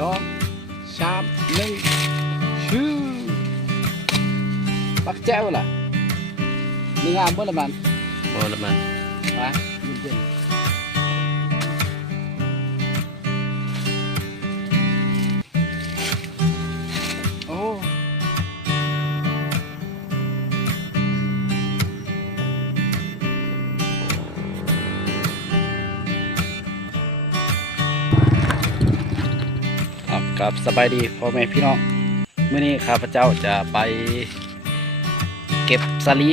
2 3 1ชื่อปักแจ้วล่ะมึงงามบ่ละมันบ่ละมันไปมึงเย็นโอ้ครับสบายดีพ่อแม่พี่น้องเมื่อนี้ข้าพเจ้าจะไปเก็บสาลี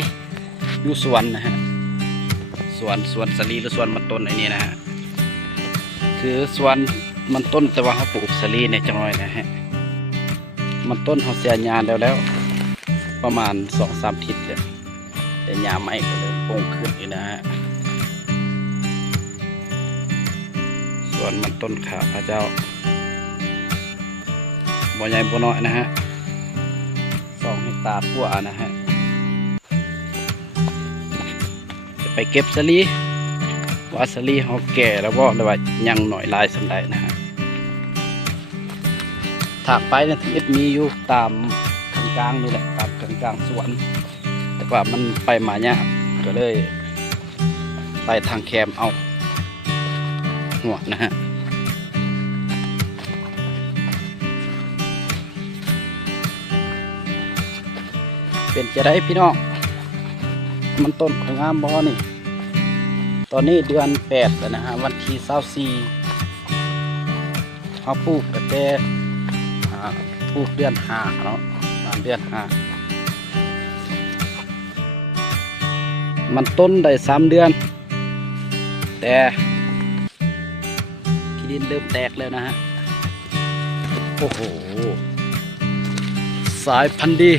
อยู่สวนนะฮะสวนสาลีหรือสวนมันต้นไอ้นี่นะฮะคือสวนมันต้นแต่ว่าเขาปลูกสาลีเนี่ยจังเลยนะฮะมันต้นเขาเสียหญ้าแล้วประมาณ 2-3 ทิศเลยแต่หญ้าไม้ก็เริ่มโป่งขึ้นอีกนะฮะสวนมันต้นข้าพเจ้าบ่ใหญ่บ่น้อยนะฮะ2 เฮกตาร์กว่านะฮะจะไปเก็บสาลีว่าสาลีเขาแก่แล้วบ่หรือว่ายังหน่อยลายสันใดนะฮะถากไปเนี่ยที่มีอยู่ตามกลางนี่แหละตามกลางสวนแต่ว่ามันไปมาเนี่ยก็เลยไปทางแคมเอาหัวนะฮะเป็นจะได้พี่น้องมันต้นงามบ่นี่ตอนนี้เดือน8แล้วนะฮะวันที่24เขาปลูกกระแตปลูกเดือน5เนาะเดือน5มันต้นได้3 เดือนแต่ขี้ดินเริ่มแตกแล้วนะฮะโอ้โหสายพันธุ์ดี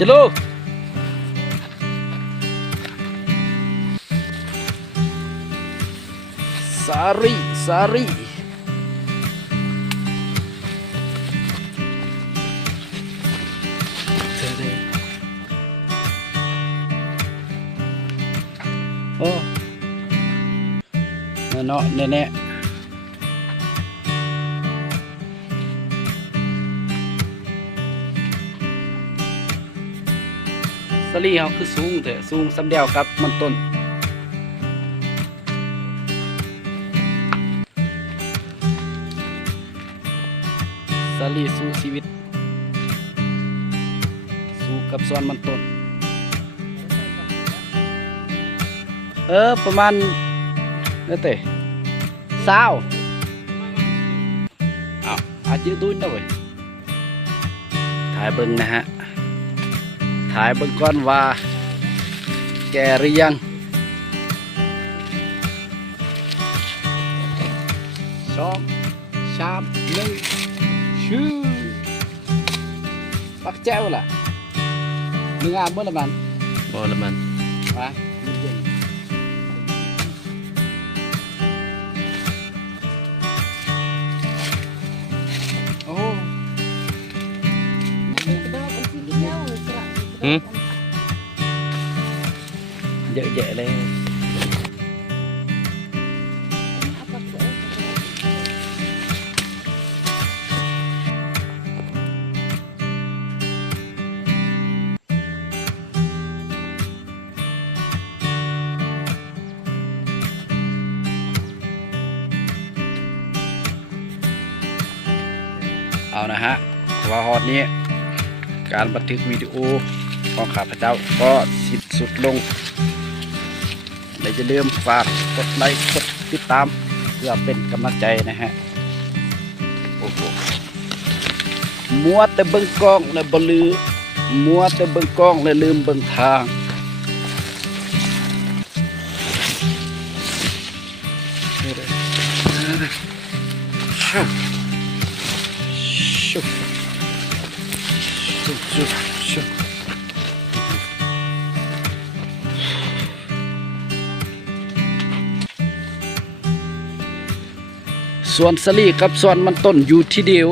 จะลูกสารีโอ้เนาะแน่สาลีเขาคือสูงแต่สูงสำเดียวกับมันต้นสาลีสู้ชีวิตสู้กับส่วนมันต้นประมาณนั่นเตะ20อาจจะดูนะเว้ยถ่ายเบิ้งนะฮะถ่ายเบิ่งก่อนว่าแก่หรือยัง2 3 1ชื่อปักแจ้วล่ะมึงงามบ่ละมันบ่ละมันไปมึงเย็นโอ้เยอะแยะเลยเอานะฮะว่าฮอดนี้การบันทึกวิดีโอของข้าพเจ้าก็สิ้นสุดลงอย่าลืมฝากกดไลค์กดติดตามเพื่อเป็นกำลังใจนะฮะโอ้โหมัวแต่เบิ่งกล้องและบ่ลืมมัวแต่เบิ่งกล้องและลืมเบิ่งทางส่วนสลีกับส่วนมันต้นอยู่ที่เดียว